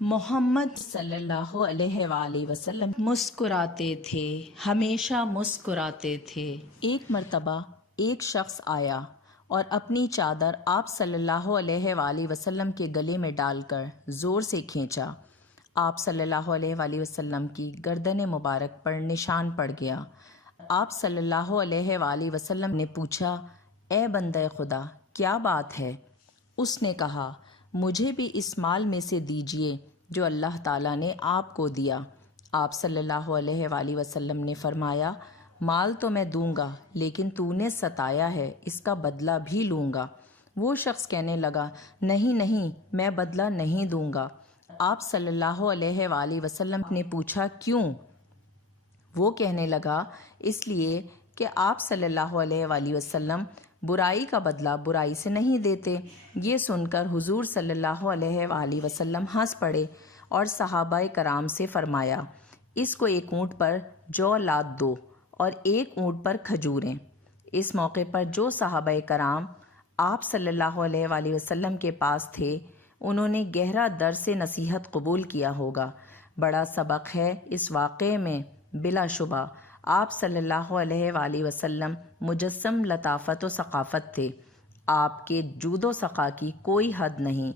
محمد صلی اللہ علیہ وآلہ وسلم مسکراتے تھے، ہمیشہ مسکراتے تھے۔ ایک مرتبہ ایک شخص آیا اور اپنی چادر آپ صلی اللہ علیہ وآلہ وسلم کے گلے میں ڈال کر زور سے کھینچا۔ آپ صلی اللہ علیہ وآلہ وسلم کی گردن مبارک پر نشان پڑ گیا۔ آپ صلی اللہ علیہ وآلہ وسلم نے پوچھا، اے بندہ خدا، کیا بات ہے؟ اس نے کہا، مجھے بھی اس مال میں سے دیجیے جو اللہ تعالیٰ نے آپ کو دیا۔ آپ صلی اللہ علیہ وآلہ وسلم نے فرمایا، مال تو میں دوں گا، لیکن تو نے ستایا ہے، اس کا بدلہ بھی لوں گا۔ وہ شخص کہنے لگا، نہیں نہیں، میں بدلہ نہیں دوں گا۔ آپ صلی اللہ علیہ وآلہ وسلم نے پوچھا، کیوں؟ وہ کہنے لگا، اس لیے کہ آپ صلی اللہ علیہ وآلہ وسلم برائی کا بدلہ برائی سے نہیں دیتے۔ یہ سن کر حضور صلی اللہ علیہ وآلہ وسلم ہنس پڑے اور صحابہ کرام سے فرمایا، اس کو ایک اونٹ پر جو لاد دو اور ایک اونٹ پر کھجوریں۔ اس موقع پر جو صحابہ کرام آپ صلی اللہ علیہ وآلہ وسلم کے پاس تھے، انہوں نے گہرا درس نصیحت قبول کیا ہوگا۔ بڑا سبق ہے اس واقعے میں۔ بلا شبہ آپ صلی اللہ علیہ وآلہ وسلم مجسم لطافت و ثقافت تھے۔ آپ کے جود و سخا کی کوئی حد نہیں۔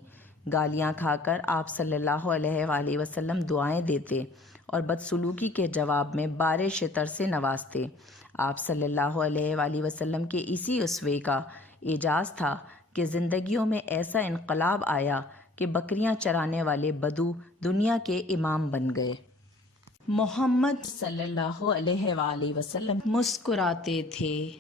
گالیاں کھا کر آپ صلی اللہ علیہ وآلہ وسلم دعائیں دیتے اور بدسلوکی کے جواب میں بارے شتر سے نوازتے۔ آپ صلی اللہ علیہ وآلہ وسلم کے اسی اسوے کا اعجاز تھا کہ زندگیوں میں ایسا انقلاب آیا کہ بکریاں چرانے والے بدو دنیا کے امام بن گئے۔ محمد صلی اللہ علیہ وآلہ وسلم مسکراتے تھے۔